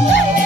Yeah.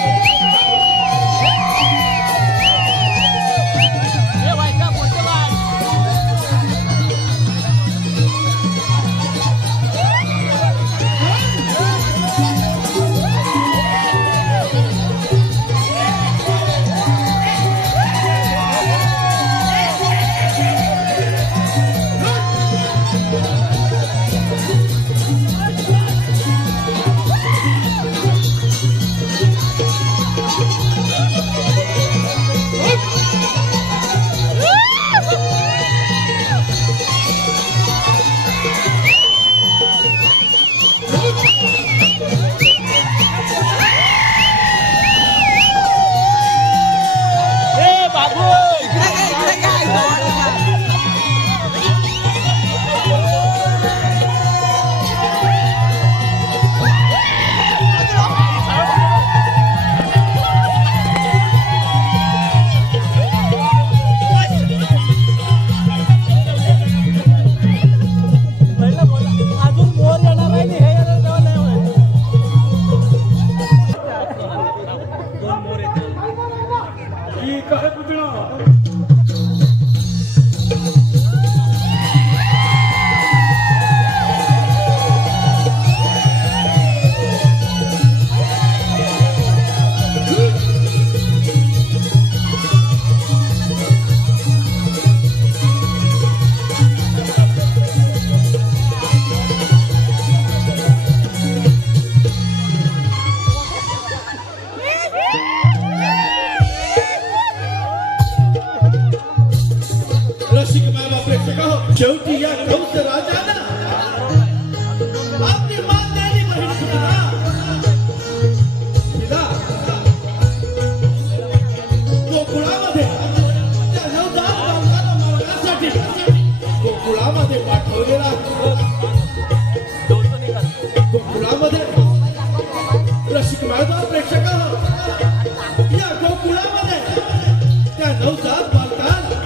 गोकुळामध्ये रसिक बाळा प्रेक्षक या गोकुळामध्ये त्या नवजात बालकाला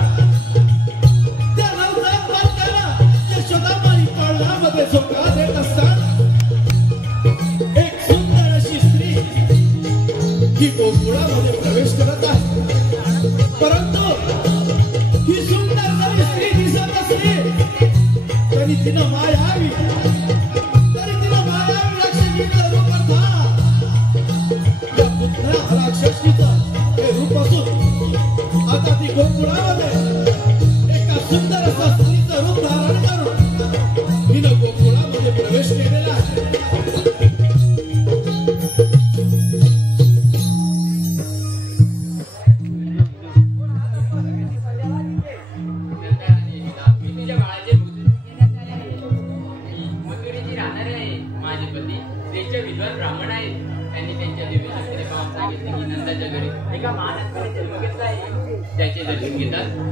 यशोदामाई पाळण्यामध्ये झोका देत असताना एक सुंदर अशी स्त्री ही गोकुळामध्ये प्रवेश करत आहे. परंतु ही सुंदर जरी स्त्री दिसत असली तरी तिनं मायावी राक्षसीचं रूप या पुतळ्या राक्षसीचं हे रूप असून आता ती गोकुळामध्ये एका सुंदर असा स्त्रीचं रूप धारण करून हिनं गोकुळामध्ये प्रवेश केलेला आहे.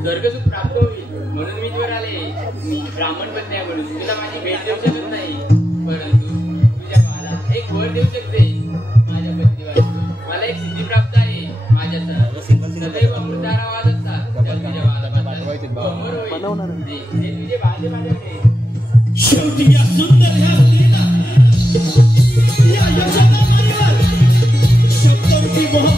स्वर्गसुख प्राप्त होईल म्हणून मी तुझ्यावर आले. मी ब्राह्मण पत्नी आहे म्हणून तुला माझी भेट देऊ शकत नाही, परंतु तुझ्या बाळाला एक वर देऊ शकते. माझ्या पत्नीवर मला एक सिद्धी प्राप्त आहे. माझ्या सदैव अमृतारा वाद असतात तुझ्या बाळाला तुझे बाळे माझ्याकडे. शेवटी या सुंदर ह्या स्त्रीला या यशोदामाईवर शब्दरूपी मोह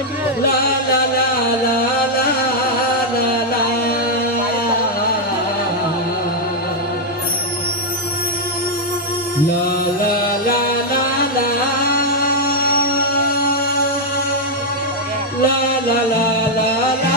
ला ला ला ला ला ला ला ला ला ला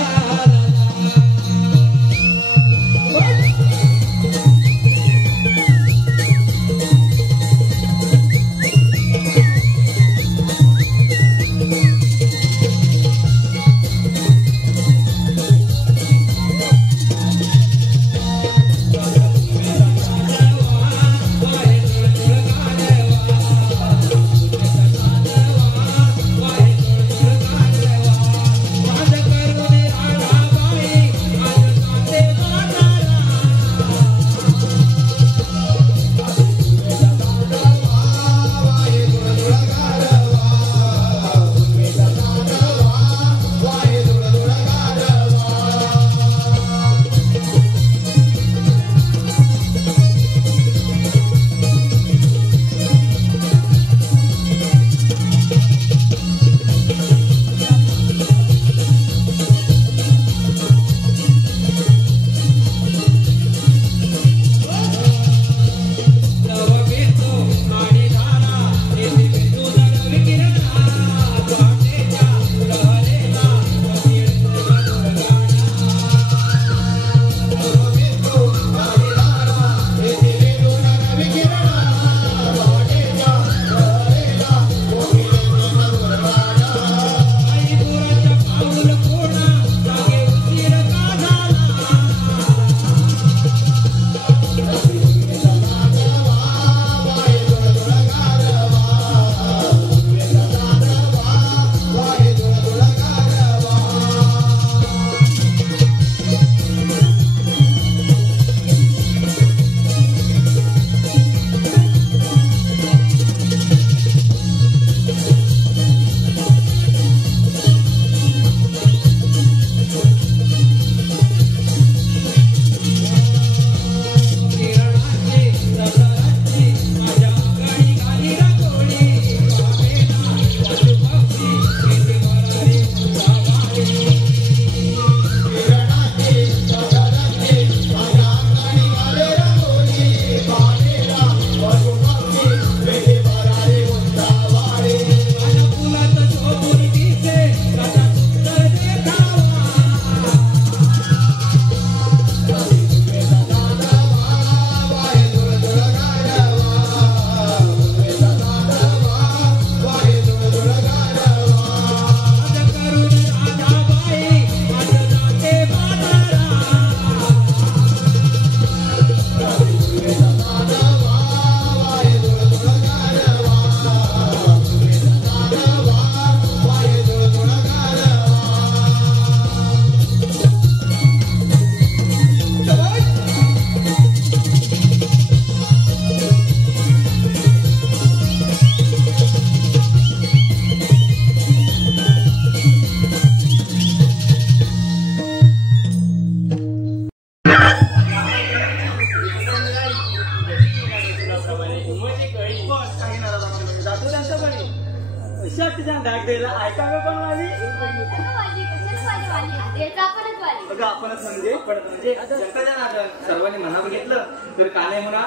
सर्वांनी मना बघितलं तर काल म्हणा.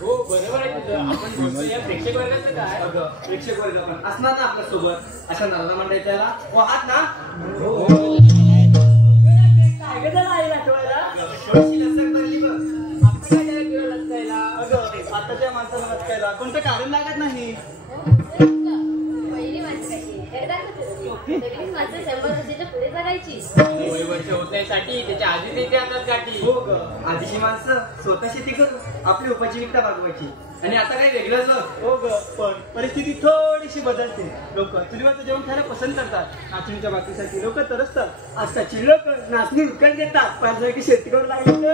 हो बरोबर आहे तुझं. आपण या प्रेक्षक वर्गाचं काय अगं प्रेक्षक वर्ग पण असणार ना आपल्या सोबत अशा नरदा मंडळी त्याला हो आहात ना. काय झालं आई आठवायला आताच्या माणसाला लटकायला कोणतं कारण लागत नाही. वय वर्ष होण्यासाठी त्याच्या आधी ते हातात गाठी. हो ग आधीची माणसं स्वतः शेती करून आपली उपजीविका भागवायची आणि आता काही वेगळंच. हो ग पण परिस्थिती थोडीशी बदलते. लोक चुलीवरचं जेवण खायला पसंत करतात. नाचणीच्या बाकीसाठी लोक तरसतात. आजकालची लोक नाचणी विकत घेतात. पाहिजे की शेती करू लागली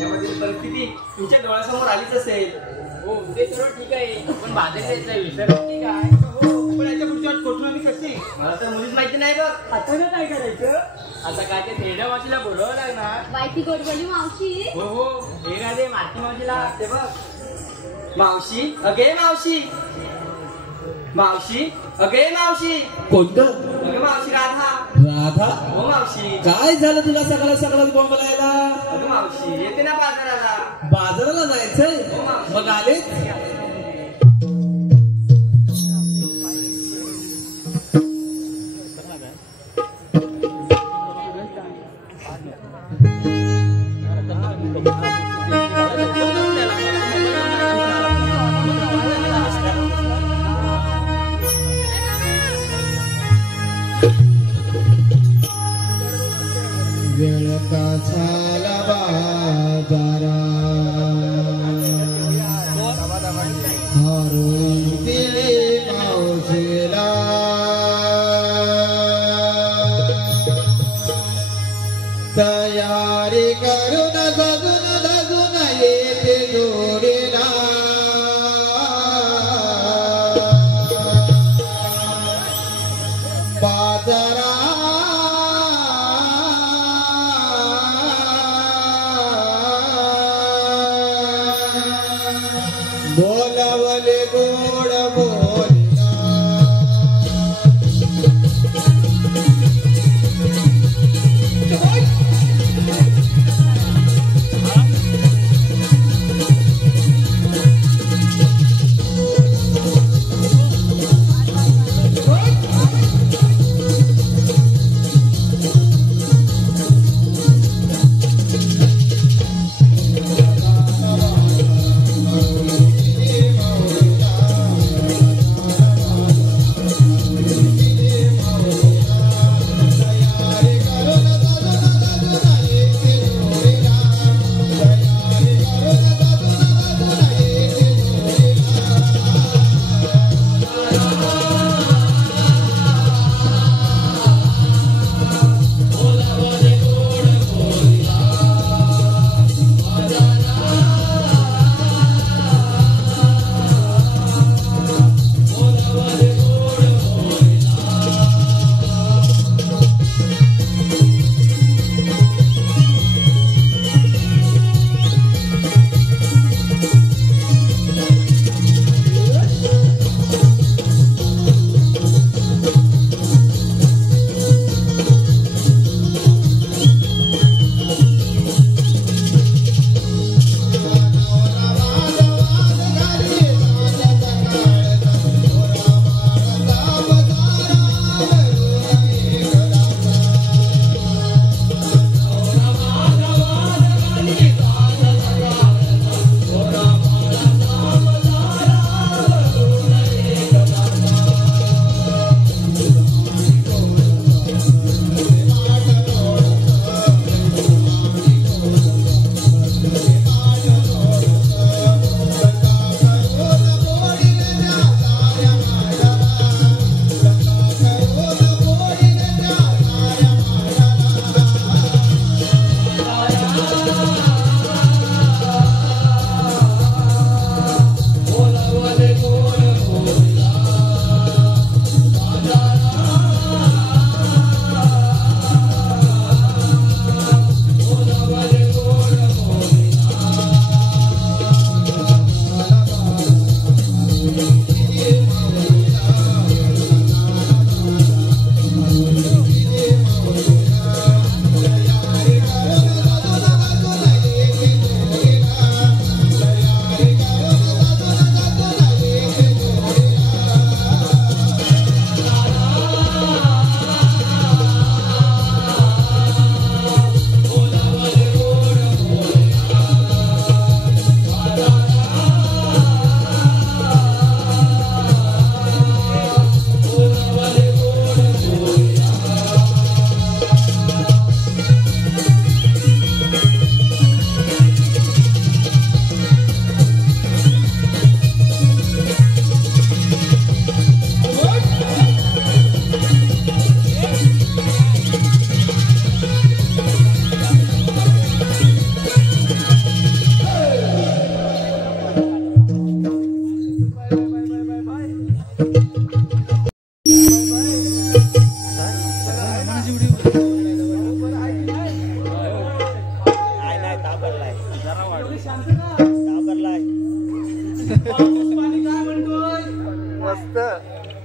यामधील परिस्थिती तुमच्या डोळ्यासमोर आलीच असेल. हो ते सर्व ठीक आहे पण बाजार द्यायचा विसर काय. हो पण याच्या पुढच्या कुठून आम्ही कशी मला तर मुलीच माहिती नाही बघ. आता काय करायचं. आता काय ते थेरड्या मावशीला बोलावं लागणार. बायकी गोडबोली मावशी. हो हो हे राधे माती मावशीला ते बघ. मावशी अगे मावशी मावशी अगे मावशी कोणतं? अगं मावशी राधा. राधा. हो मावशी. काय झालं तुला सकाळ सकाळ बोंबलायला? अगं मावशी येते ना बाजाराला. बाजाराला जायचंय? हो मावशी. मग आलेच? वेळ का झाला बाजारा हरून दिली मावशीला तयारी करून जगून जगून येते जोडीला बाजारा बोलावले गोड बोलिला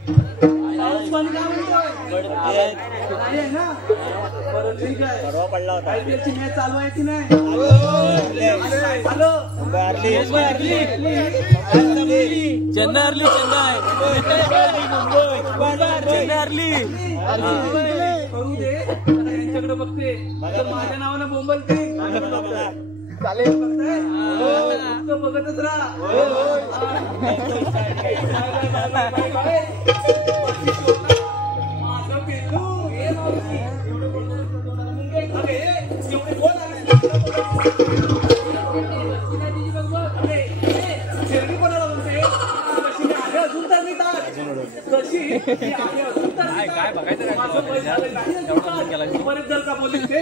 पाऊस पाणी काय म्हणतोय? नाही आहे ना? बरं ठीक आहे. IPL ची मॅच चालू आहे की नाही? हॅलो करू दे. आता यांच्याकडे बघते तर माझ्या नावानं बोंबलते. चालेल बघताय? फक्त बघतच राहा. माझं पेटू हे मावशी. एवढं बोलतो मुंगे अरे एवढे बोल आले. शेरडी कोणाला म्हणते? कशी आहे अजून तर नेतात. कशी आहे अजून तर काय बघायचं माझं वय झालं नाही. परत जर का बोलली ते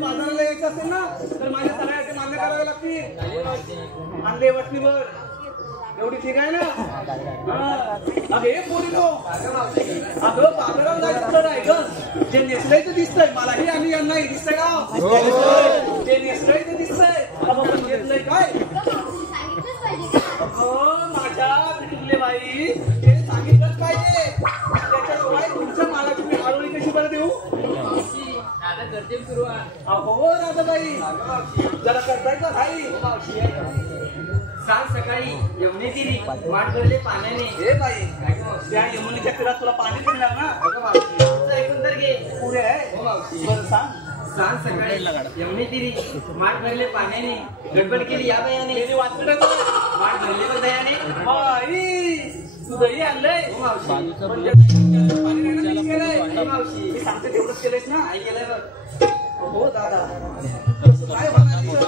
बाजाराला यायचं असेल ना तर माझ्या सगळ्या मान्य करावे लागतील. आणले वटणीवर एवढी ठीक आहे ना? अगे पोरीनो अगं बाजारात जायचं तर आहे ग. जे नेसलंय ते दिसतंय मलाही आणि यांनाही दिसतंय का? जे नेसलंय ते दिसतंय. आपण घेतलंय काय? माझ्या पिटुकले बाई ते सांगितलंच पाहिजे. त्याच्याशिवाय तुमच्या मालाची मी आरोळी कशी बरं देऊ? हो राधाबाई जरा करताय का भाई? काल सकाळी यमुने दिली वाट भरले पाण्याने. हे बाई त्या यमुनेच्या तीरात तुला पाणी मिळणार ना? ऐकून तर घे. पुढे आहे बरं सांग. सांग सकाळी यमुने दिली माठ भरले पाण्याने. गडबड केली या बायाने. वाचत माठ भरले पण दयाने. बाई तू दही आणलंय? मावशी मावशी मी सांगते तेवढंच केलंयस ना? काय केलंय बघ. हो दादा काय म्हणायचं?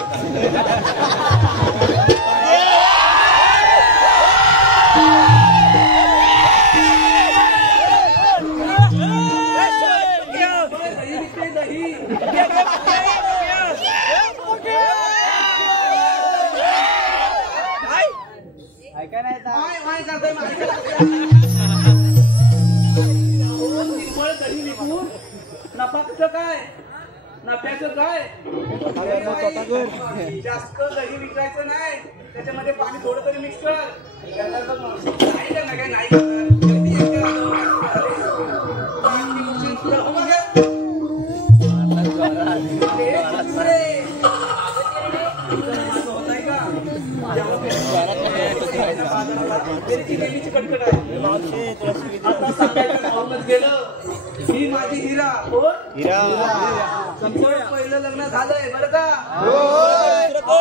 नफा काय नफ्याचं काय? जास्त दही विकायचं नाही. त्याच्यामध्ये पाणी थोडं तरी मिक्स कर. नाही करणार काय? नाही कटकट आहे. आता सांगायचं नावच गेलं. ही माझी हिरा. कोण? तुमचं पहिलं लग्न झालंय बरं का?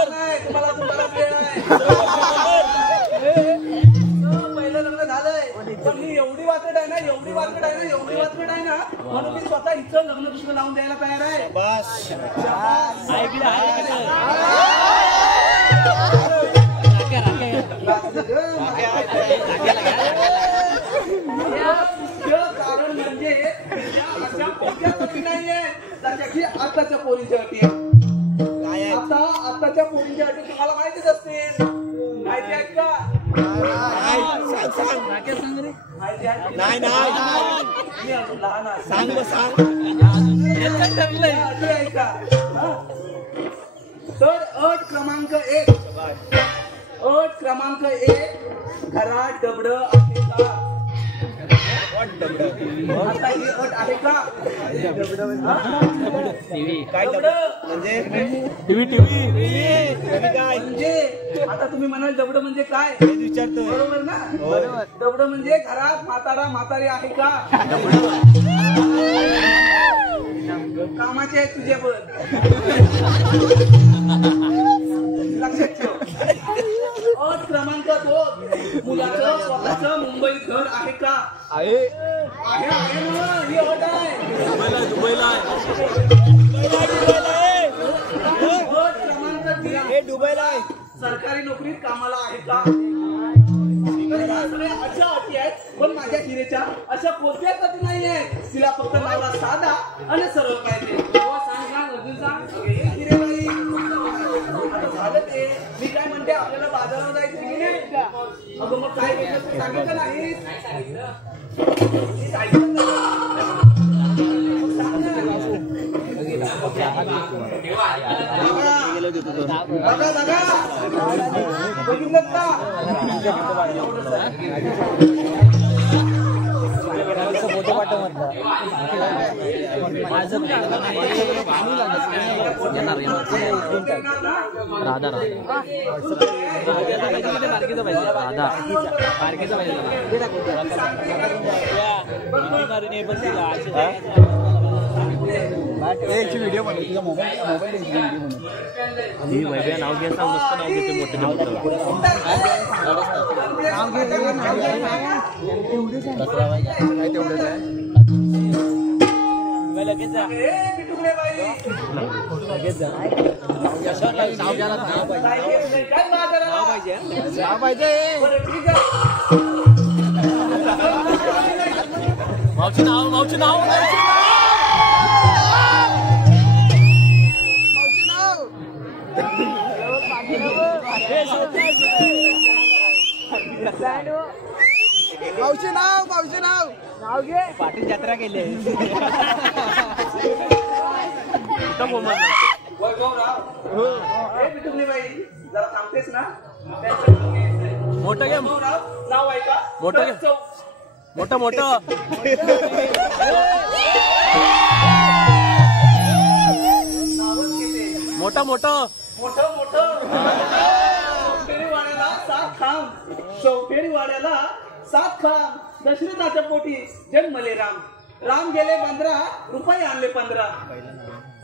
नाही तुम्हाला वेळ आहे. पहिलं लग्न झालंय पण मी एवढी वाचट आहे ना एवढी वाचट आहे ना एवढी वाचट आहे ना म्हणून मी स्वतः हिचं लग्न दुसरं लावून द्यायला तयार आहे. कारण म्हणजे अशा कोणत्या अटी नाहीये त्याच्याशी आताच्या पोरींच्या अटी आहेत. आताच्या पोरींच्या अटी तुम्हाला माहितीच असतील. माहिती आहेत का? माहिती आहे? मी अजून लहान आहे. ऐका तर अट क्रमांक 1 घरात डबड आहे का? आता ही अट आहे का? म्हणजे आता तुम्ही म्हणाल डबड म्हणजे काय विचारतो बरोबर ना? बरोबर. डबड म्हणजे घरात म्हातारी आहे का? कामाचे आहे तुझ्यावर लक्षात ठेव. अट क्रमांक 2 मुलाचं स्वतःचं मुंबईत घर आहे का? आहे ना ही अट आहे. अट क्रमांक 3 दुबईला आहे. सरकारी नोकरीत कामाला आहे का? अशा अटी आहेत पण माझ्या हिरेच्या अशा कोणत्याच अटी नाही आहेत. तिला फक्त नवरा साधा आणि सरळ पाहिजे. सांग अजून सांग. हिरेबाई आपल्याला बाजारावर जायचं की नाही? अगं मग काय घेतलं सांगितलं नाही? बघितलं का? फोटो पाठव राधा व्हिडिओ बनव तुझा मोबाईल ही वैभ्या नाव घ्या सांग नुसतं नाव घेते मोठं लगेच जा लगेच जा नाव पाहिजे मावची नाव मावची नाव मावशी नाव नाव घे पाटील जत्रा केली जरा सांगतेस ना मोठं घे नाव आहे का मोठं घे मोठं मोठं मोठं मोठं मोठं मोठं वाड्याला 7 खांब चौफेरी वाड्याला 7 खांब दशरथाच्या पोटी जन्मले राम राम गेले 15 रुपये आणले 15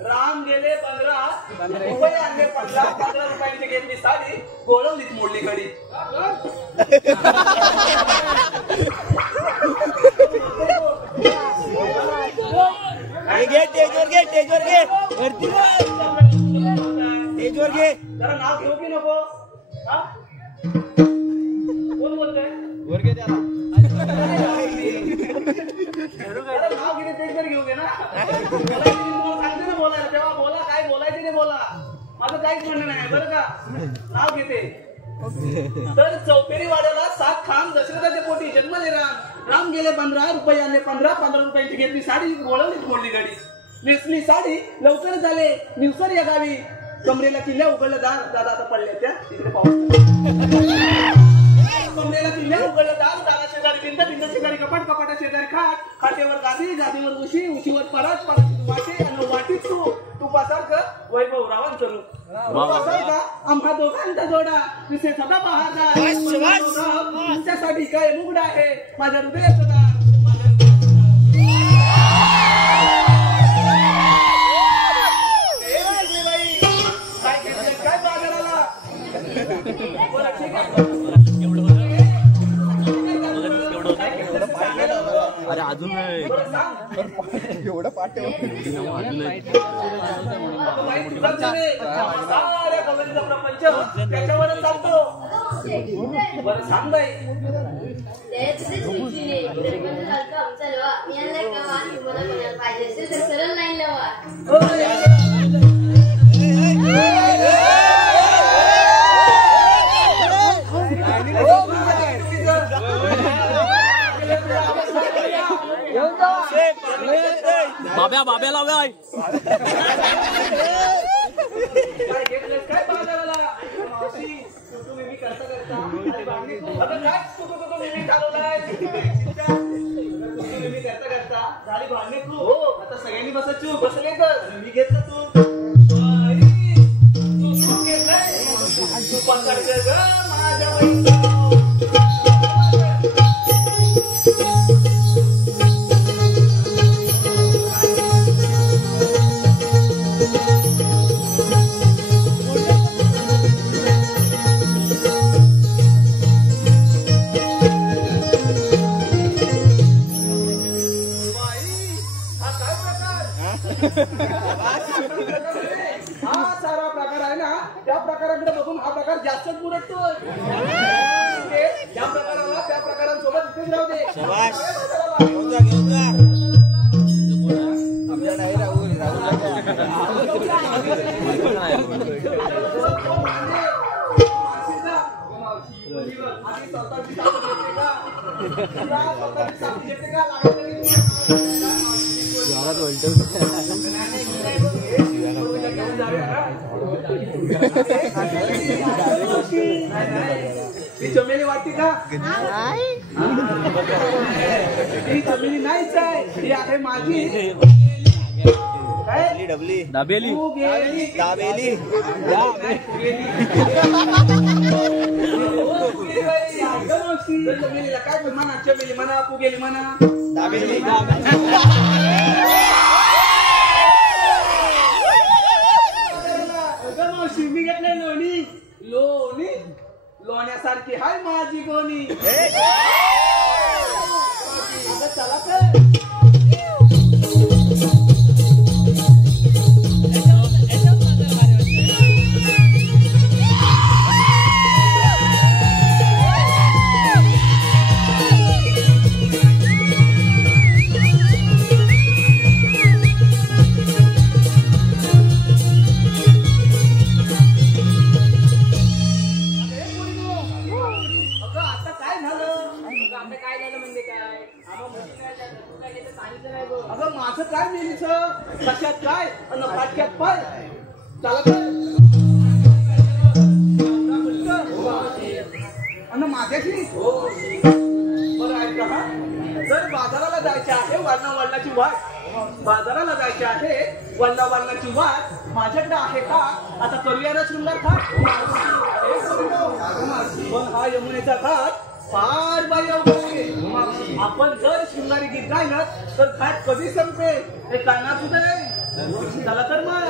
राम गेले 15 रुपये आणले 15 रुपयांची घेतली साडी गोळवलीत मोडली घडी जरा नाव घेऊ की नको कोण बोलतोय नाव घेणे तेच घेऊ दे ना सांगते ना बोलायला तेव्हा बोला काय बोलायचं नाही बोला माझं काहीच म्हणणं नाही बरं का नाव घेते तर चौफेरी वाड्याला 7 खांब दशरथाच्या पोटी जन्मले राम राम गेले 15 रुपये आणले 15 रुपयांची घेतली साडी गोळवलीत मोडली गाडी नेसली साडी लवकरच झाले निवसर या गावी कमरेला किल्ल्या उघडलं दार दादा आता पडले त्या तिकडे पाऊस कमरेला किल्ल्या उघडलं दार दादा शेजारी भिंत शेजारी कपाटा शेजारी खाटेवर गादीवर उशीवर परात वाटे आणि वाटीत तू पासारखं वैभव रावण करू का आम्हा दोघांचा जोडा विषय सदा पाहता तुमच्यासाठी काय मुगडा आहे माझ्या हृदयाचा अरे अजून एवढं पाठ प्रपंच त्याच्यावरच चालतो बरं सांग बाई सरळ लाईन लावा बाब्याला काय घेतलंस काय बाजाराला मावशी तुम्ही मी करता अगं काय तुम्ही चालवलाय तुम्ही करता झाली भांडणे तू आता सगळ्यांनी बसत चूक बसले तर मी घेतलं तू घेतलंय तू पकड ग माझ्या हा सारा प्रकार आहे ना त्या प्रकाराकडे बघून हा प्रकार जास्तच बुरटतोय ज्या प्रकाराला त्या प्रकारांसोबत इथेच राहू दे आपल्या नाही राहू स्वतःची सावली येते का? तुला स्वतःची सावली येते का? लागलं तरी ती चमेली वाटते का? ती चमेली नाहीच आहे, ही आहे माझी काय? दाबेली तू गेली. दाबेली चमेलीला काय म्हणा? चमेली म्हणा, तू गेली म्हणा. दाबेली मी घेतले लोणी. लोणी लोण्यासारखी हाय माझी गोणी. आता चला तर. अगं माझं काय नेहमीच कशात काय अन फाटक्यात पाय चला काय अन माझ्याशी बरं ऐका हा जर बाजाराला जायचे आहे वळणाची वाट बाजाराला जायचे आहे वळणाची वाट माझ्याकडे आहे का आता करूया ना शृंगार घाट पण हा यमुनेचा घाट फार बाई अवघड आपण जर शृंगारी गीत गायलं तर घाट कधी संपे हे कानात सुद्धा चला तर मग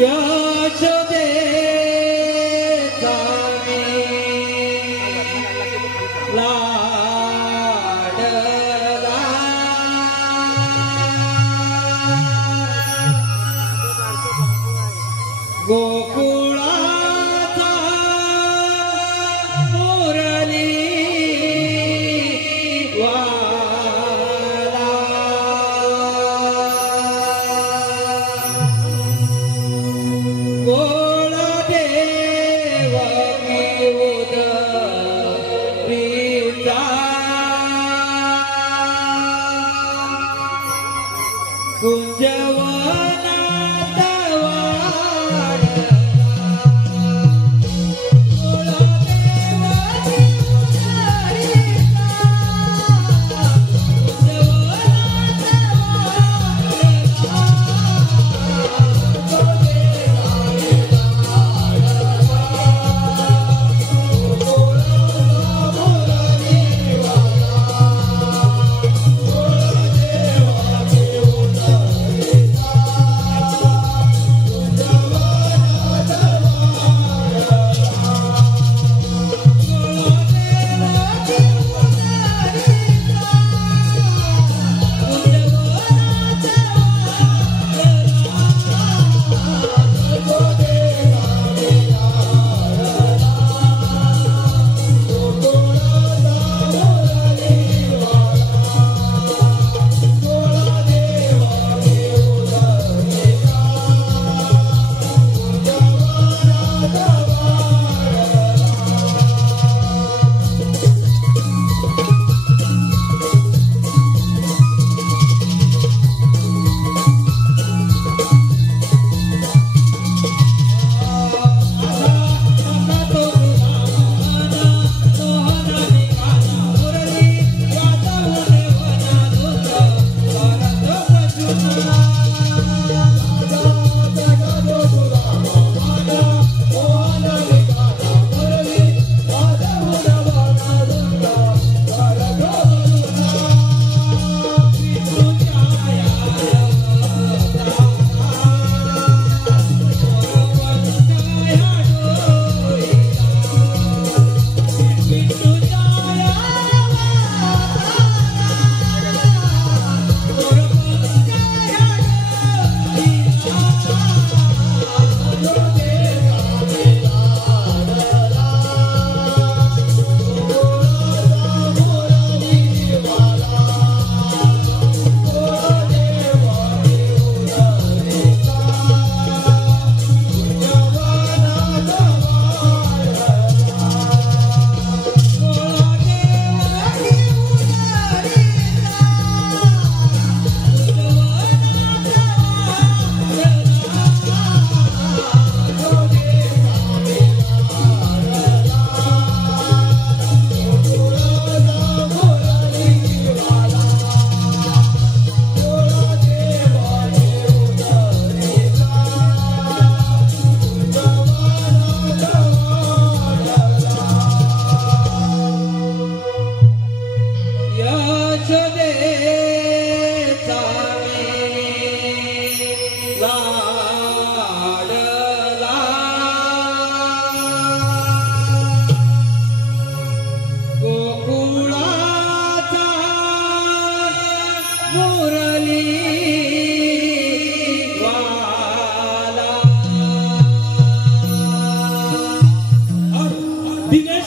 यशोदेचा मी लाडला गोकुळाचा मुरली वाला गोळदेव की उदरीचा कुंजवनात वाढला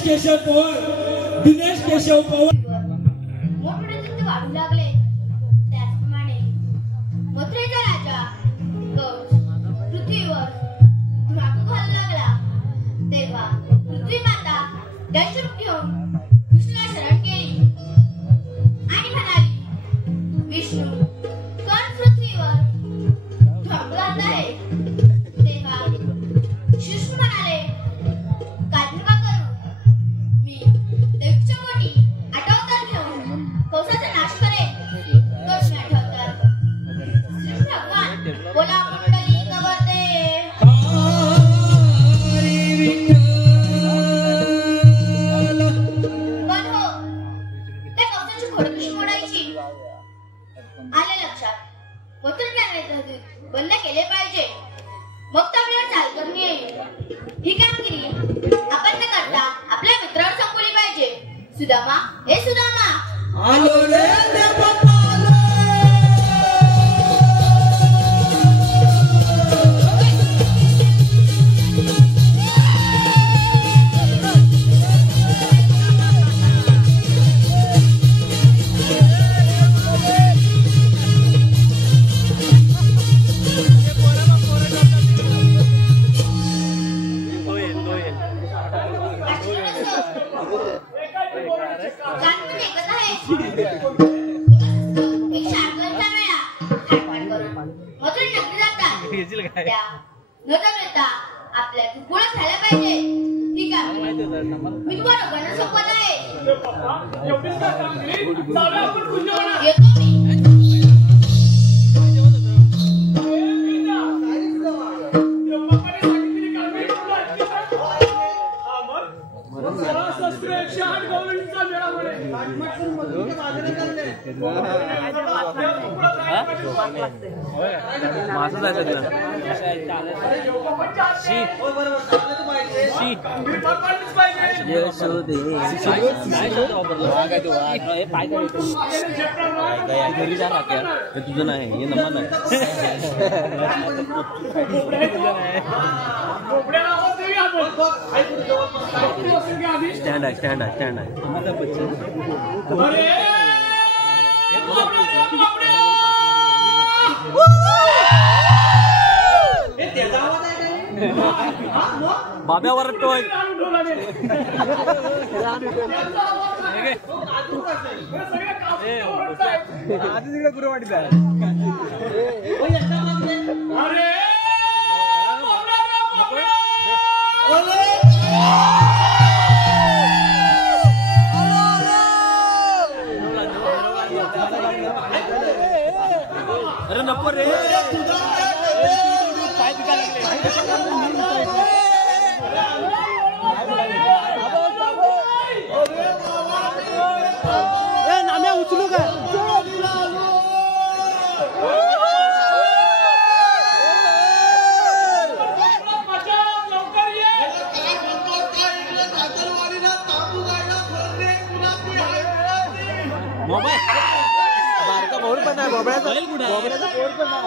केशव पवार, दिनेश केशव पवार मोठमोठे युद्ध वाढू लागले. त्याचप्रमाणे मथुरेचा राजा कंस पृथ्वीवर धुमाकूळ घालू लागला. तेव्हा पृथ्वी माता त्यांचे रूप घेऊन विष्णूला शरण केली आणि म्हणाली, विष्णू कंस पृथ्वीवर धुमाकूळ घालत आहे. तेव्हा विष्णू म्हणाले, काय नका करू, मी देवीच्या पोटी आठवतार घेऊन कंसाचा नाश करेन. कंस आठवतार श्री भगवान बोला कुंडली कवरते. हरी विठ्ठल सुदामा हे सुदामा आलो रे ते बाप्पा आलो. आपल्या कुकुळा खायला पाहिजे. ठीक आहे मी तुम्हाला गणना सोपत आहे. येतो मी. माझं जायचं तिला घरी जा ना तुझं नाही हे नंबर नाही. स्टँड आहे स्टँड आहे स्टँड आहे. बाब्या वरटतोय. आधी तिकडे गुरुवाडीत आहे. अरे नको रे पाय दुखायला लागले. नाम्या उचलू का? मोबाईल बारका बोर पण आहे. बोबड्याचा बोबड्याचा बोर पण आहे.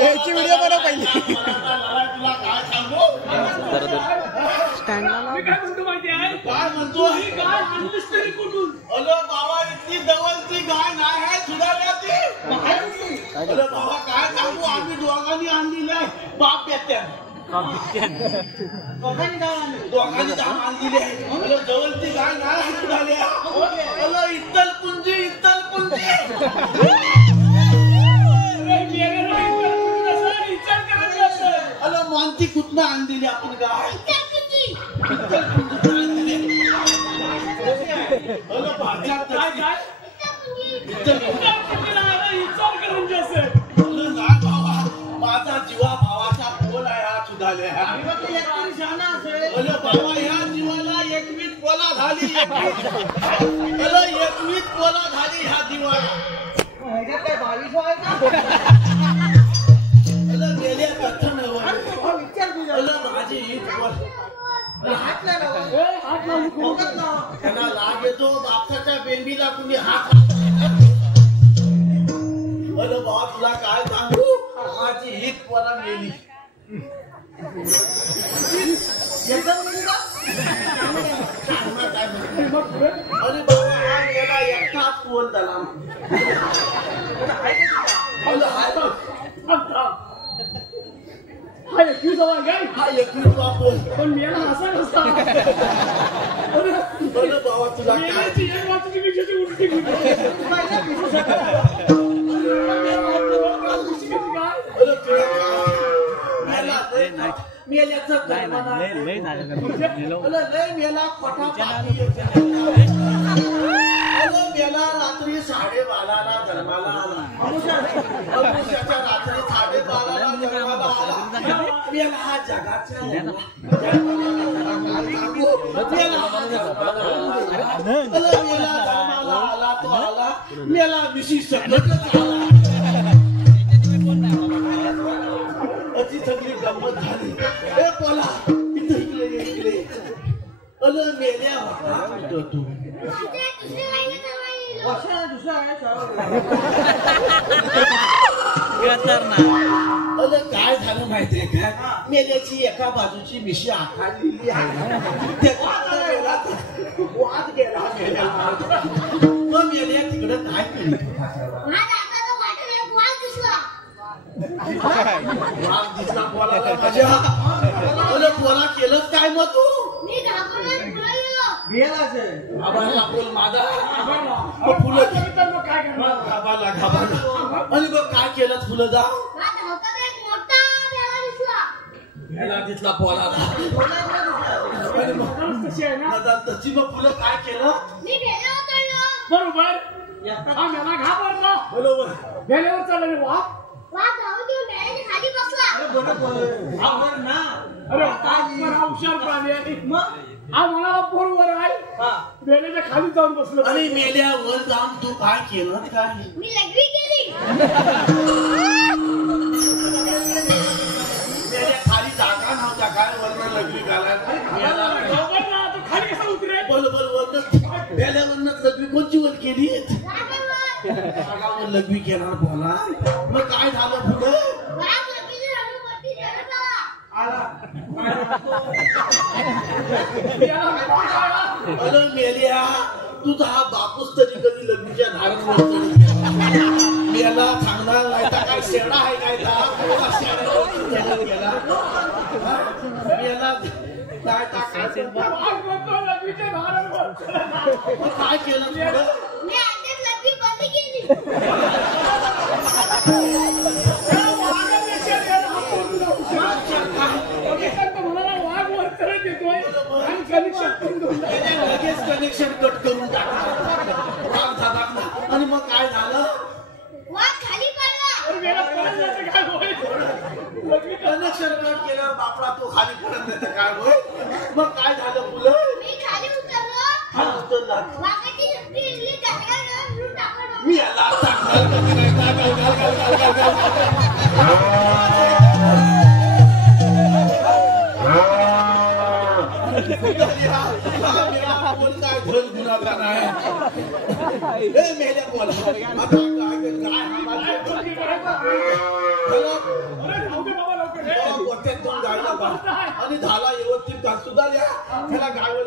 याची व्हिडिओ बनव पहिली. काय म्हणतो अरे बाबा इतकी जवळची गाय नाही आहे सुधारल्या ती. अरे बाबा काय सांगू आम्ही दोघांनी आणलेली आहे बाप येत्या दोघांनी जाम आणलेली आहे. अरे जवळची गाय नाही सुधारल्या. अरे इत्तलपुंजी अरे मानती कुठनं आणलेली आपण गाय माझा जीवा भावाचा पोल आहे हा सुधारल्या. बाबा ह्या जीवाला 21 पोला झाली. 21 पोला झाली ह्या जीवाला. गेल्या कथन माझी ही त्यांना लाग येतो बापसाच्या बेंबीला कुणी हात. अरे बाबा तुला काय सांगू माझी हीच पोला गेली. अरे बाबा हा गेला एकटाच पोल झाला. हा 21वा पोल. पण मी असा नसता अरे बाबा तुला काय मेला रात्री 12:30 जन्माला आला. अमुष्याच्या रात्री 12:30 जन्माला आला. मेला हा जगाच्या मेला जन्माला आला तो आला. मेला विशिष्ट अति सगळी गंमत झाली. ए बोला इथं इकडे मेल्या होता तू काय झालं माहितीये का मेल्याची एका बाजूची मिशी आखालेली आहे. वाद गेला मग मेल्या तिकडं काय केली वाघ दिसला बोलायला माझ्या. बोला केलंच काय मग तू आबाला बोल माझा फुलं घाबाला आणि बघ काय केलं फुलं जा दिसला पोलाला तशी मग फुलं काय केलं बरोबर घाबरला बरोबर गेल्यावर चालले वा हुशार प्राणी आहे. आम्हाला बरोबर आहे वेळेच्या खाली जाऊन बसलो आणि मेल्यावर जाऊन तू काय केलं काय लघवी केली. मेल्या खाली जागा नव्हता काय वरण लघवी घालायला खाली कसं उतरेल बरोबर वरण मेल्यावरनं लघवी कोणची वर केली जागावर लघवी केला बोला. मग काय झालं पुढे अरे मेल्या तुझा हा बापूस तरी कधी लग्नीच्या धारण मेला सांगणार नाही तर काय शेडा आहे काय गेला मेला काय काय केलं लगेच कनेक्शन कट करून टाकला आणि मग काय झालं कनेक्शन कट केल्यावर बापडा तो खाली पडत नाही काय होईल मग काय झालं मुलं उतरला मी याला काय धन गुन्हा आहे ए मेल्या बोला आता काय हा माझे गोट्यात जाऊन गायला बा आणि झाला व्यवस्थित का सुधारल्या त्याला गायला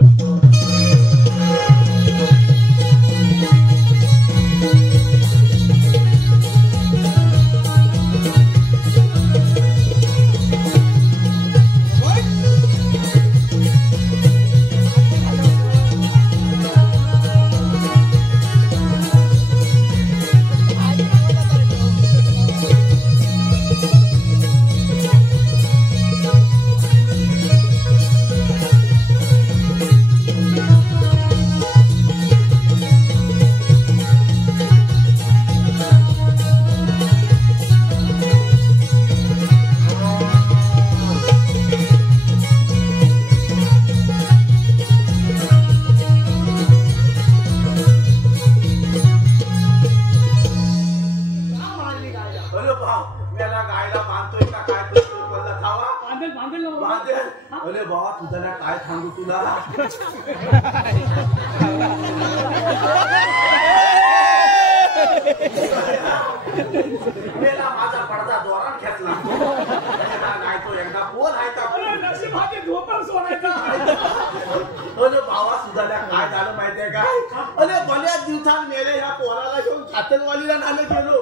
अरे बाबा तुझा काय सांगू तुला मेला माझा पडदा दोरान खेचला काय तो एकदा बोल आहे का अरे बाबा सुधारल्या काय झालं माहितीये काय अरे बऱ्याच दिवसात मेले ह्या पोराला घेऊन छातलवालीला नालं गेलो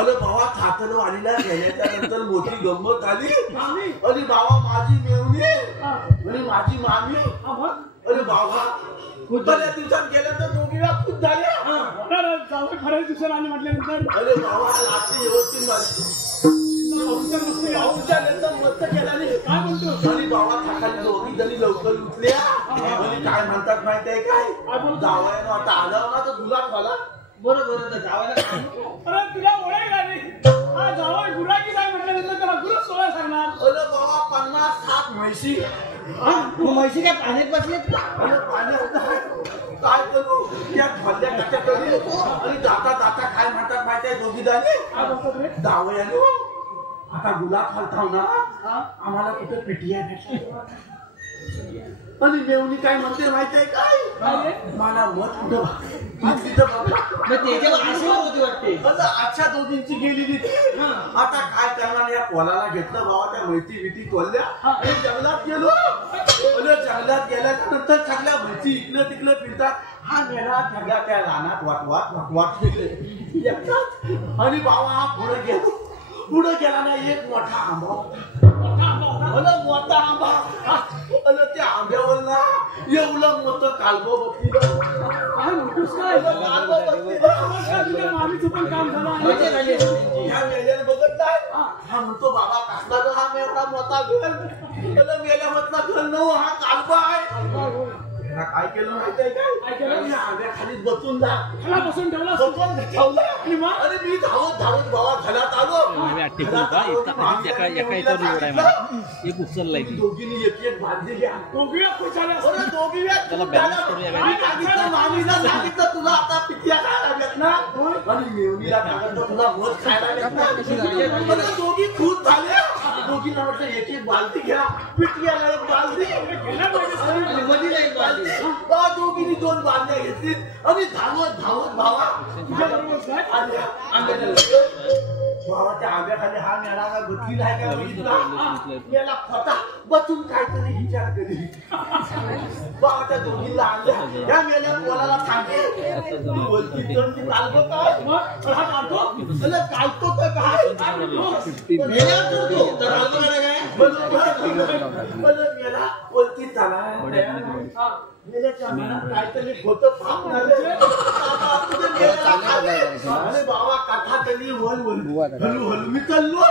अरे बाबा छातलवालीला गेल्याच्या नंतर मोठी गंमत झाली अरे बाबा माझी मेवणी आणि माझी मामी अरे बाबा बऱ्याच दिवसात गेल्यानंतर दोघीला खूप झाल्या खऱ्याच दिवसात आले म्हटल्यानंतर अरे बाबा रात्री व्यवस्थित मस्त केला नाही काय म्हणतो आणि बाबा सकाळी दोघी जणी लवकर उठल्या आणि काय म्हणतात माहितीये काय जावयानं आता आलं ना तर गुलाब झाला बरोबर जावायला अरे तुला ओळख आली हा जावय गुराकी काय म्हटल्यानंतर त्याला गुरु सोळा सांगणार अरे बाबा 50-60 म्हैशी म्हैशी काय पाण्यात बसलेत अरे पाण्यात काय करू त्या भरल्या कशा करू आणि जाता जाता काय म्हणतात माहितीये दोघी जणी जावयानं आता गुलाब खालताव ना आम्हाला कुठे पिटिया भेटला आणि मेवणी काय म्हणते माहितीये काय मला मत कुठं अच्छा दोघींची गेलेली ती आता काय करणार या पोलाला घेतलं बाबा त्या मैत्री भीती तोडल्या आणि जंगलात गेलो जंगलात गेल्याच्या नंतर सगळ्या म्हशी इकडं तिकडं फिरतात हा गेला सगळ्या त्या रानात वाटवाट आणि बाबा हा पुढे गेला ना एक मोठा आंबा मोठा आंबा त्या आंब्यावर ना एवढं मोठं कालबो बसलेलं ह्या मेल्यानं बघत नाही हा म्हणतो बाबा कसला हा एवढा मोठा घर मेल्यामधला घर नव हा कालबा आहे काय केलं माहितीये काय आंब्याखालीच बसून जा बसून ठेवला अरे मी धावत बाबा घरात आलो दोघींनी एक बांधली घ्या मामीला सांगितलं तुला आता पिठ्या खायला लागत ना आणि मेवणीला सांगितलं तुला मध खायला लागत ना दोघी खुश झाल्या दोघींना म्हटलं एक बालदी घ्या पिठ्याला एक बालदी एक बालदी दोघींनी 2 बांध्या घेतली आणि धावत भावा भावाच्या आंब्याखाली हा मेळावा बसलेला आहे का बघितला याला खोटा बसून काहीतरी विचार करी भावाच्या दोघीला आणल्या या मेल्या पोलाला सांगे बोलती तर ती चालतो काय चालतो तर काय मेला बोलती झाला काहीतरी खोटं पाप अरे बाबा कथा तरी हलू मी चाललो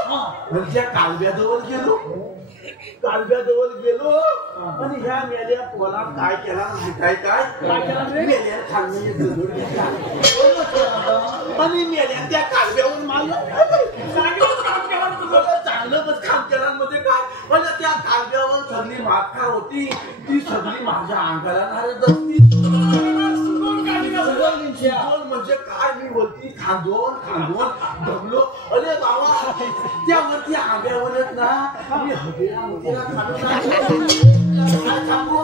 म्हणजे कालव्याजवळ गेलो आणि ह्या मेल्या पोलात काय केला माहिती काय मेल्या खाल्ली दगड घेतला आणि मेल्या त्या कालव्यावर मारलं चांगलं पण काम केला मध्ये काय म्हणजे त्या कालव्यावर सगळी माखा होती ती सगळी माझ्या अंगाला नारद असती म्हणजे काय मी बोलती खांदोन दमलो अरे बाबा त्यावरती आंब्यावरच ना मी हगेरा मुगेरा खालो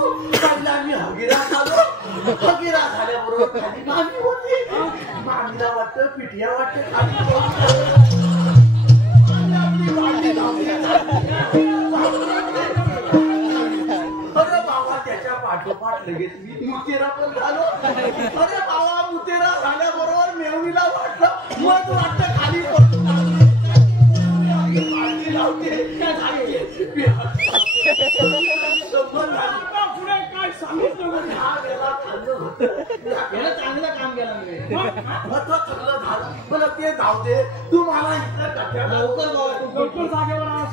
मी हगेरा खालो फकीरा झाल्याबरोबर खाली मामी होती. मामीला वाटतं पिटिया वाटतं खाली आपली भांडी लावली. अरे बाबा त्याच्या पाठोपाठ लगेच मी मुतेरा पण झालो. अरे बाबा मुतेरा झाल्याबरोबर मेवणीला वाटलं मग वाटतं खाली पडतो. भांडी लावते पुढे काय सांगितलं चांगलं काम केलं थकलं झालं मला ते जाऊ दे. तू मला इथं लवकर जागेवर आवाज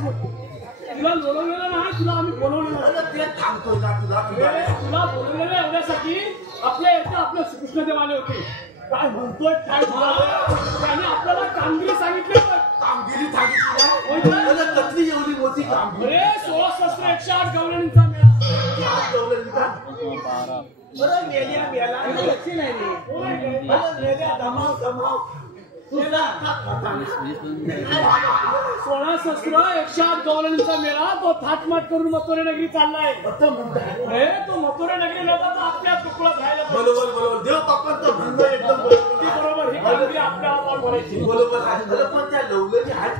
तुला बोलवलेलं नाही. तुला आम्ही बोलवलेलं ते थांबतो ना तुला तुला बोलवलेलं एवढ्यासाठी आपल्या इथे आपले कृष्णदेव आले होते. काय म्हणतोय काय त्याने आपल्याला कामगिरी सांगितली. कामगिरी सांगितली कसली एवढी मोठी कामगिरी. अरे 16 शस्त्र 108 गवळणींचा मेळा. बरं मेल्या मेला लक्ष नाही मेल्या धमाव धमाव 16 शस्त्र 108 गवळणींचा मेळा तो थाटमाट करून मथुरा नगरी चाललाय. अरे तो मथुरा नगरी नव्हता तर आपल्या तुकडा राहायला बरोबर बरोबर देव बाप्पांचं म्हणणं एकदम बरोबर. ही कामगिरी आपल्या हातात करायची. बरोबर आहे. बरं पण त्या लवलंची हात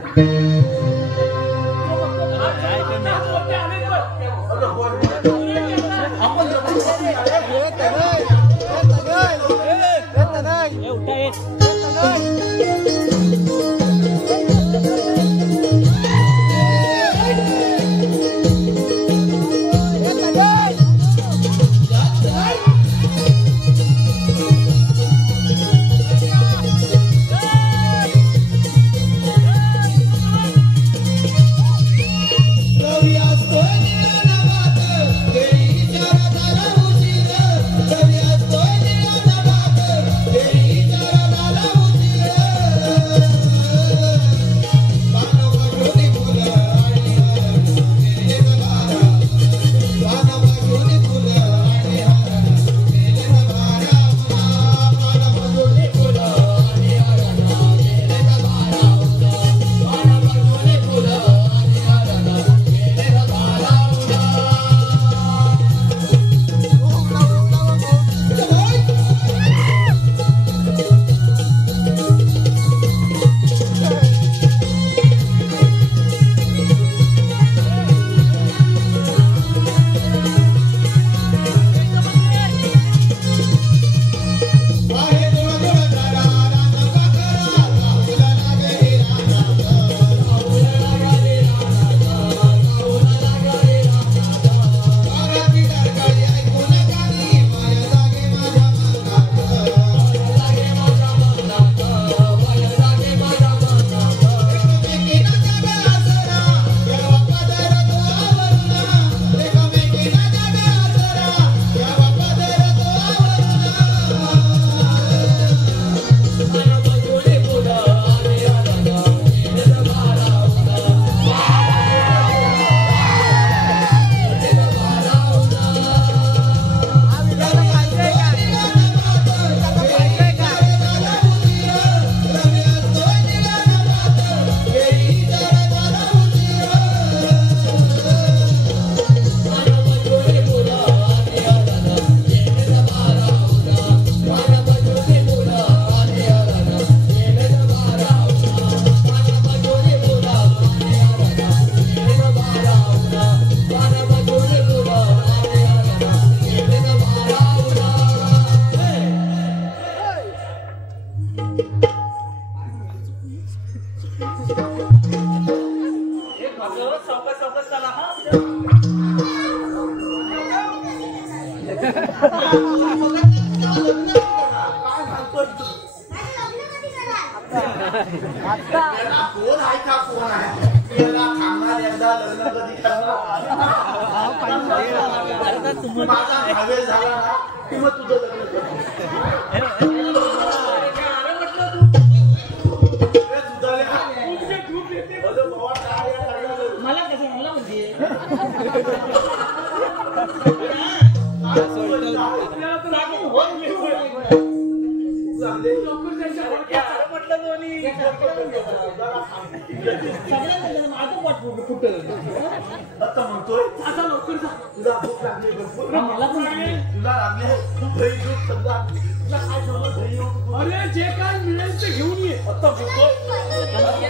कोण आहे का कोण आहे याला थांबणार एकदा लग्न कधी करणार माझा हवे झाला ना की मग तुझं लग्न कर मला कसं मला म्हणजे म्हटलं माझं वाट कुठं आता म्हणतोय आता लवकर जा तुला भूक लागली भरपूर मला पण लागली तुला लागली दही दूध सगळं तुला काय सगळं दही अरे जे काय मिळेल ते घेऊन ये आता म्हणतोय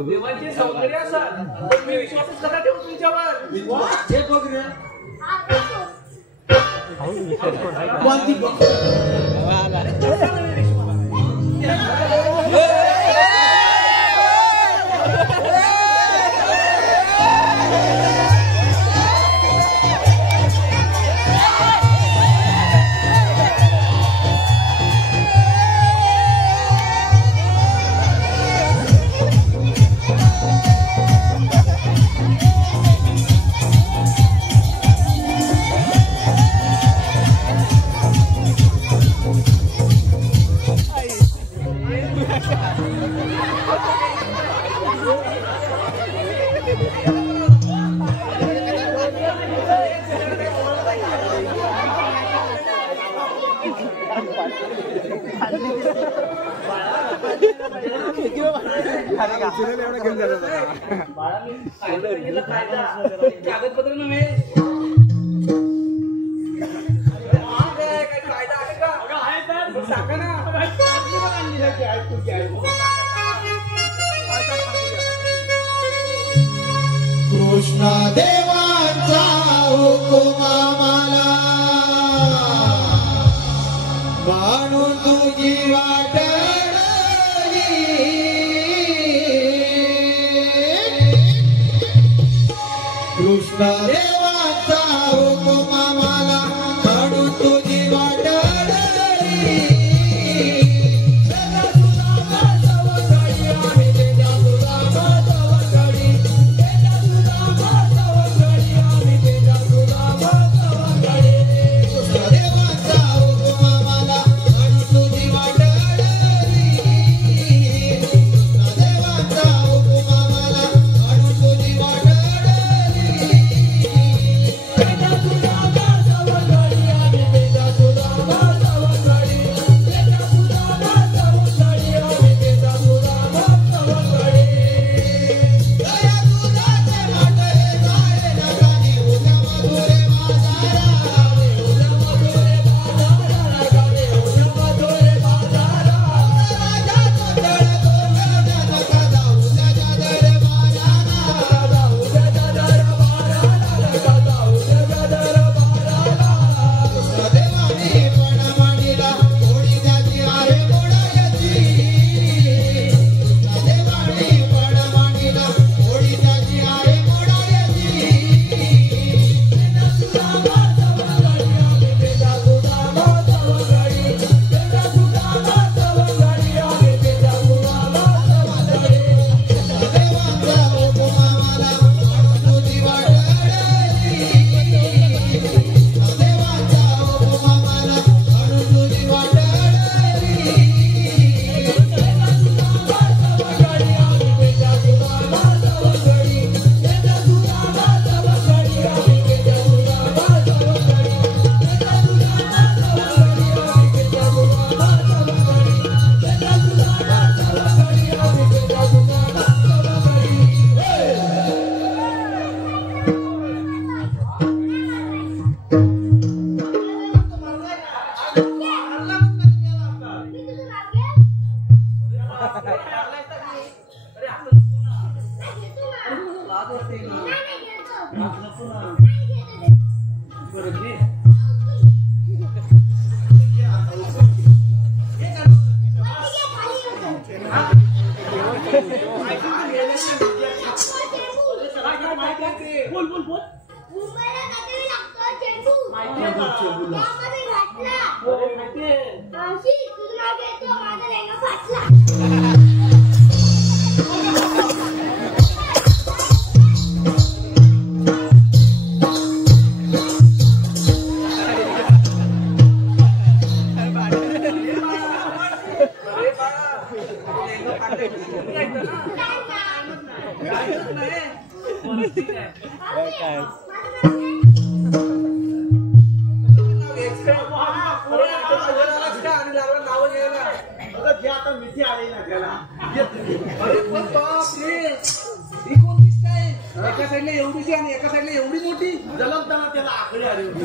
देवांचे सौंदर्य असं मी विश्वासच कसा ठेवू तुमच्यावर हे बघ रे कागदपत्र नव्हे कायदा आहे का आहे तर सांगा ना कृष्णा देवांचा हुकुम आम्हाला मानून तुझी वाट कृष्णा देवांचा हुकुम आम्हाला मानून तुझी वाट अरे आपण नको ना. अरे मला लाज वाटते ना. लाज नको ना. बरं घे. बोल बोल बोल. मुंबईला काहीतरी लागतं चेंडू. माहितीये का? त्यामध्ये घातला. अरे माहितीये. मावशी, तुझं नाव घ्यायचं, माझा लेंगा फाटला. एका साईडला एवढीची आणि एका साईडला एवढी मोठी. जलमताना त्याला आकडे आले होते.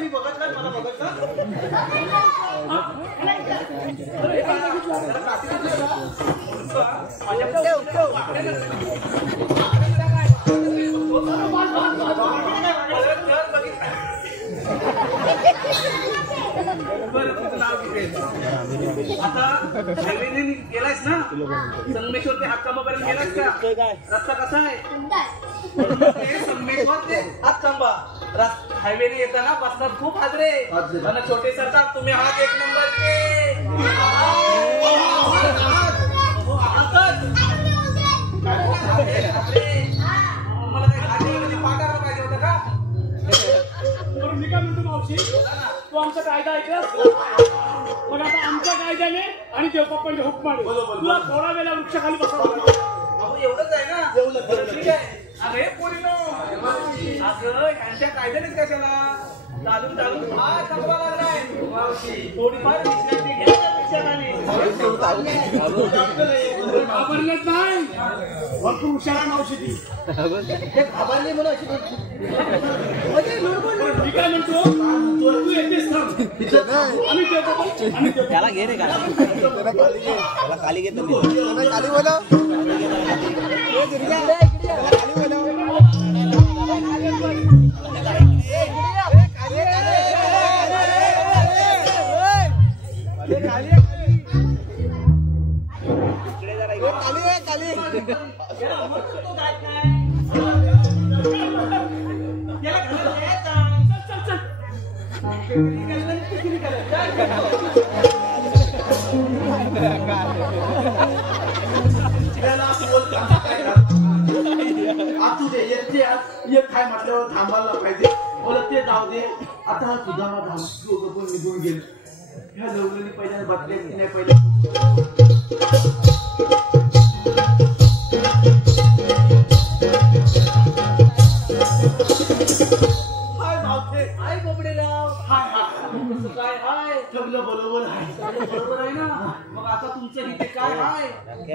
मी बघितलं मला बघितलं. आता हायवेने गेलायस ना संगमेश्वर ते हातकांबापर्यंत गेलायस का? रस्ता कसा आहे? संगमेश्वर ते हातकांबा हायवेने येताना बसतात खूप हादरे आणि छोटे सरदार तुम्ही आहात एक नंबरचे. मला काही हादरे पाठायला पाहिजे होतं का? मी काय म्हणतो मावशी, तू आमचा कायदा ऐकलास? मग आता आमच्या कायद्याने आणि देवबाप्पांच्या हुकमाने तुला थोडा वेळा वृक्षाखाली बसावं लागलं. अहो एवढंच आहे ना. बरं, ठीक आहे. अरे पोरीनो, अगं यांच्या कायद्यानेच कशाला चालून चालून हा थकवा लागलाय. थोडीफार विश्रांती घ्यायच्या पेक्षाखाली घाबरलेत नाही, भरपूर हुशार आहे मावशी ती. घाबरली म्हणून अशी मी काय म्हणतो, तू येतेस थांब. आम्ही देवबाप्पा आणि त्याला घे रे त्याला खाली घे खाली बोला एक काय म्हटल्यावर थांबायला पाहिजे. बोलत ते जाऊ दे. आता हा सुधामा दोघं निघून गेले. ह्या लवलेली पहिल्यांदा बघले की नाही पहिले बरोबर आहे. बरोबर आहे ना. मग आता तुमचं इथे काय आहे?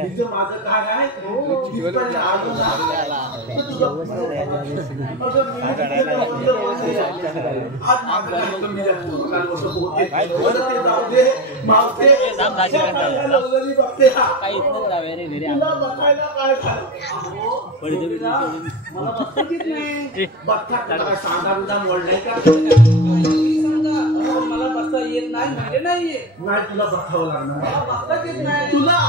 इथं माझं काय आहे? मला बघताच येत नाही. सांगा मोडलाय का? मला बघता येत नाही म्हणजे नाहीये. नाही तुला बघावं लागणार. मला बघताच येत नाही. तुला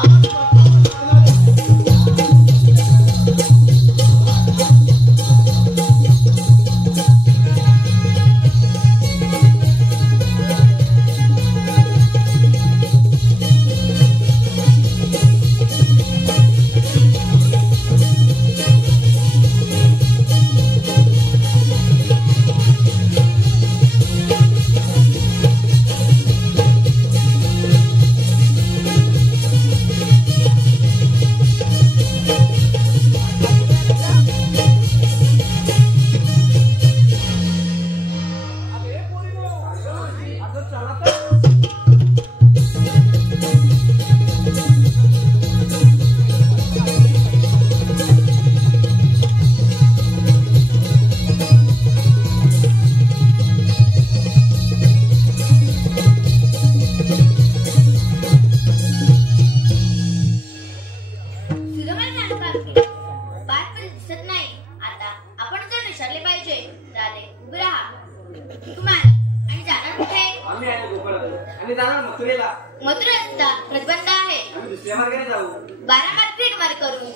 त्या मार्गाने जाऊ. 12 मार्ग थेट मार्ग करू.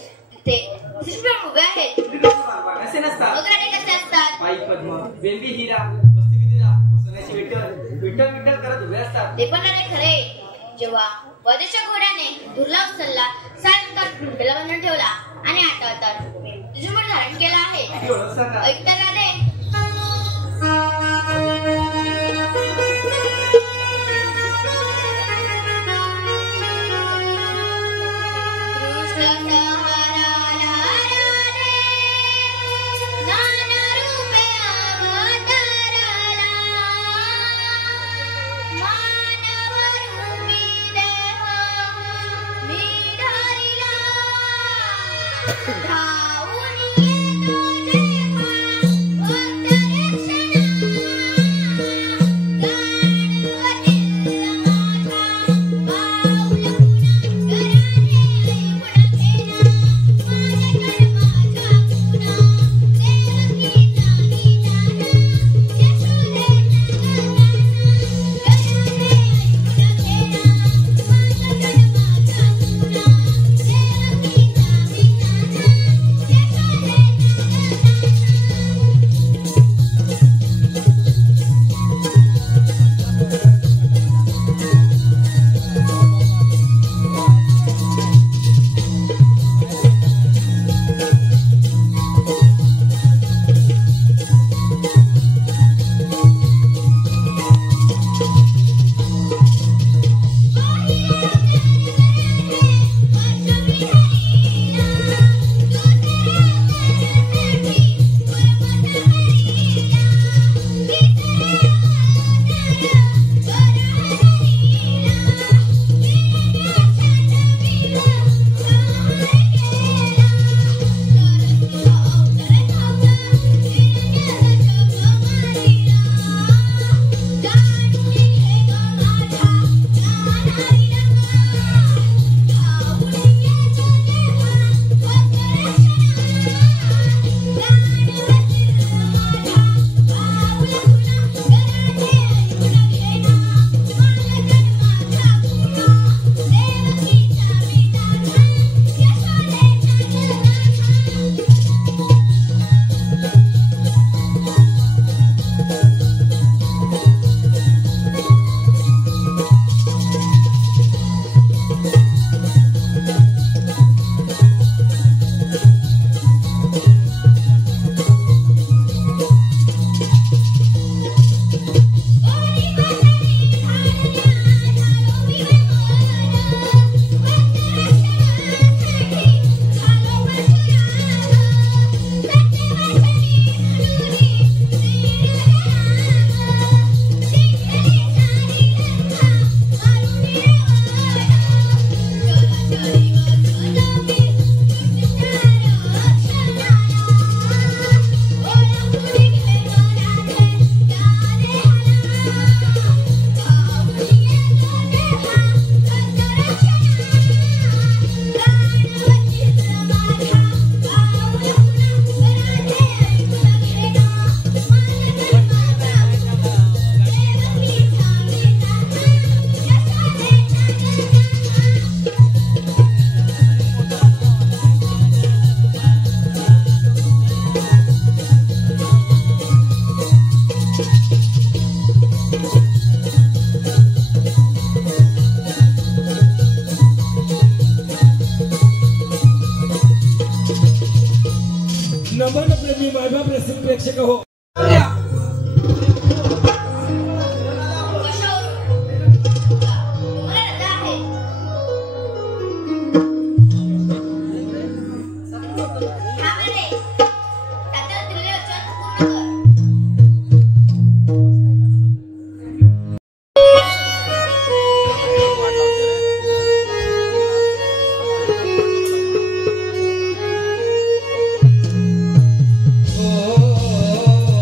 ते शिष्यगण उभे आहेत. असे नसतात. मग रडे कसे असतात? पायी पद्म, बेंबी हिरा, वस्तिगीतीला, सोन्याची विठ्ठल विठ्ठल विठ्ठल करत उभे असतात. ते पण रडे खरे. जेव्हा वदेच्या घोड्याने दुर्ला उचलला, सायंकाळ खुंटेला बांधून ठेवला आणि आठवतात जुमर धारण केला आहे. ती ओळख सांगा. ऐकता का ते? नमन प्रेमी मायबाप रसिक प्रेक्षक हो. Oh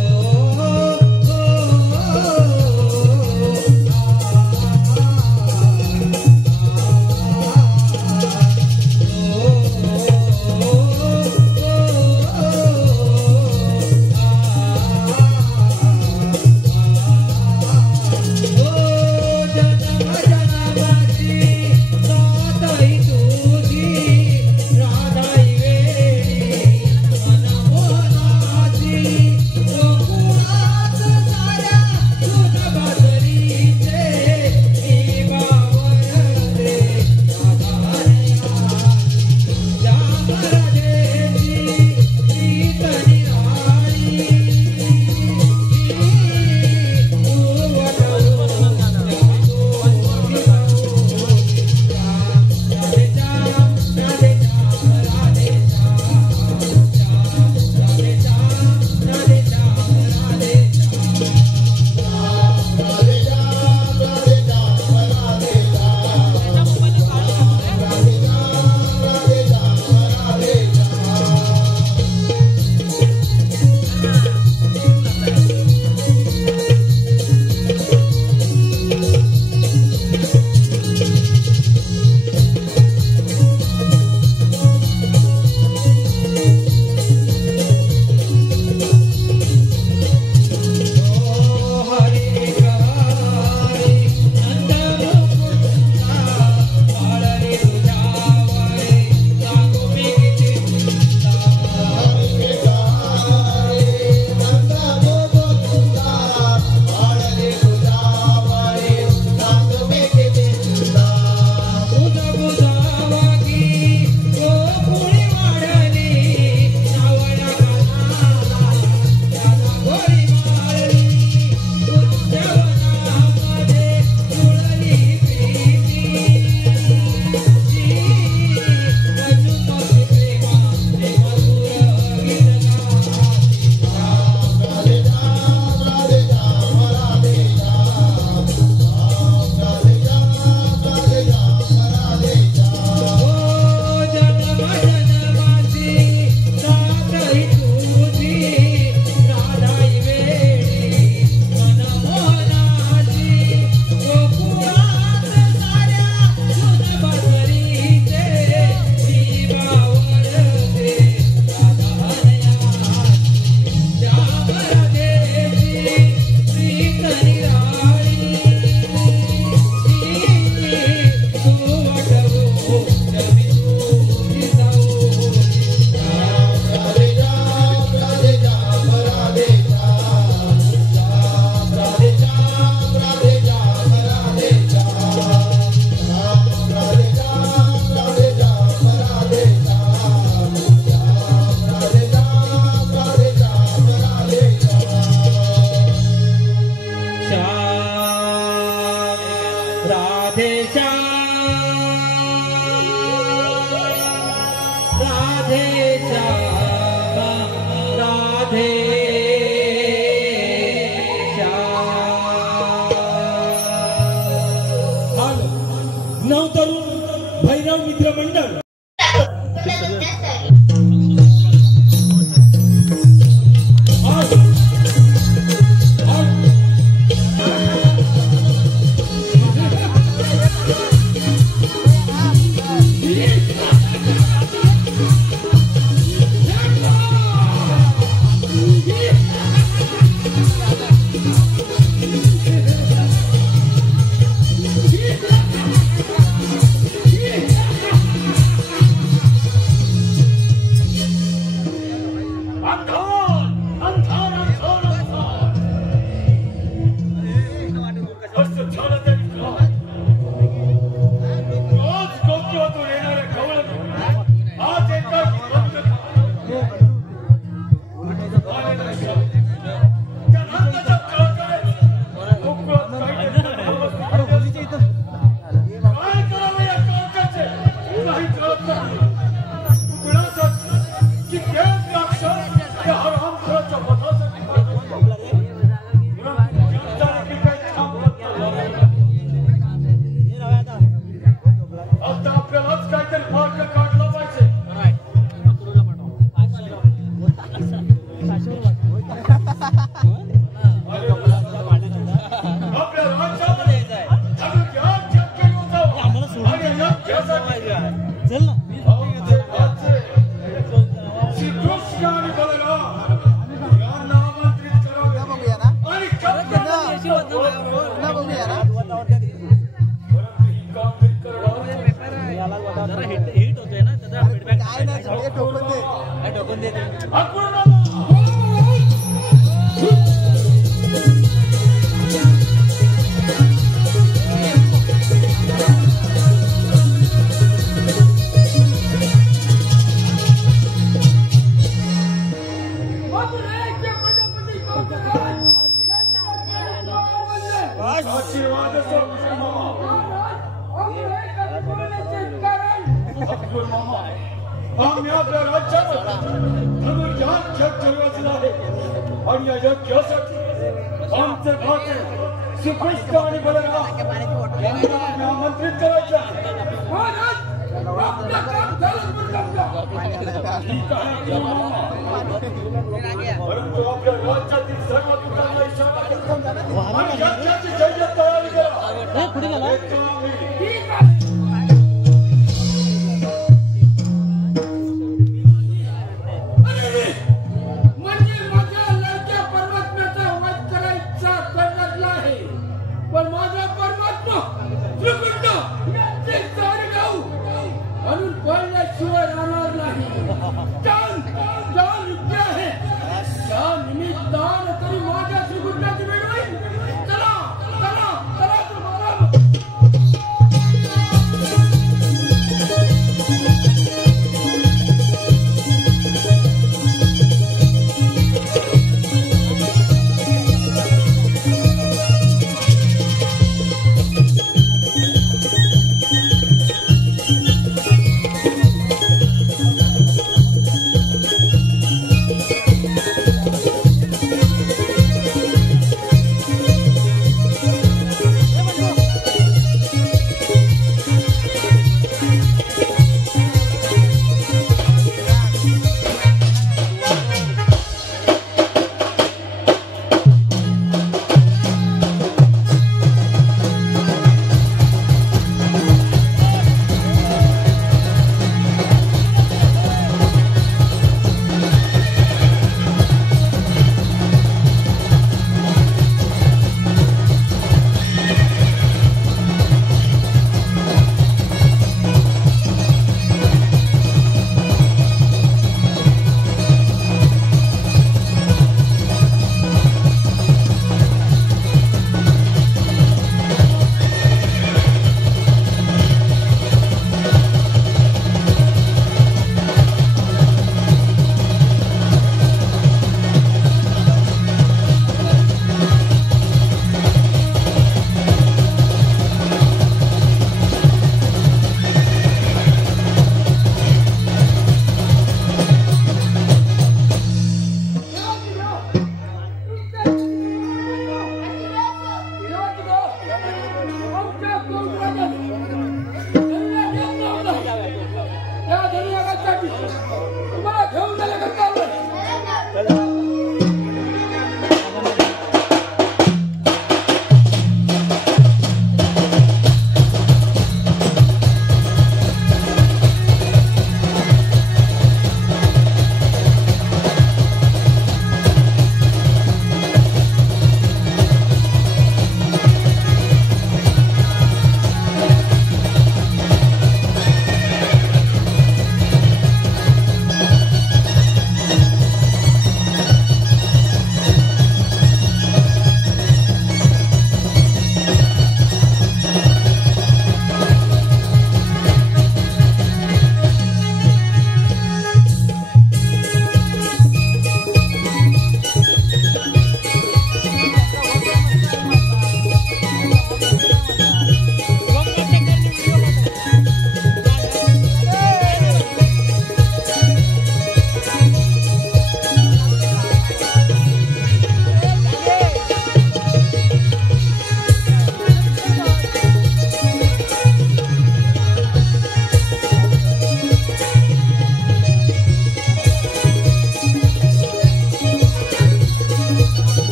भैरव मित्र मंडळ आम्ही आपल्या राज्यात धनुर्जान जग ठरवायचं आहे आणि या यज्ञासाठी आमचे भाचे श्रीकृष्ण आणि बलराम यांना आमंत्रित करायचं आहे. परंतु आपल्या राज्यातील सर्व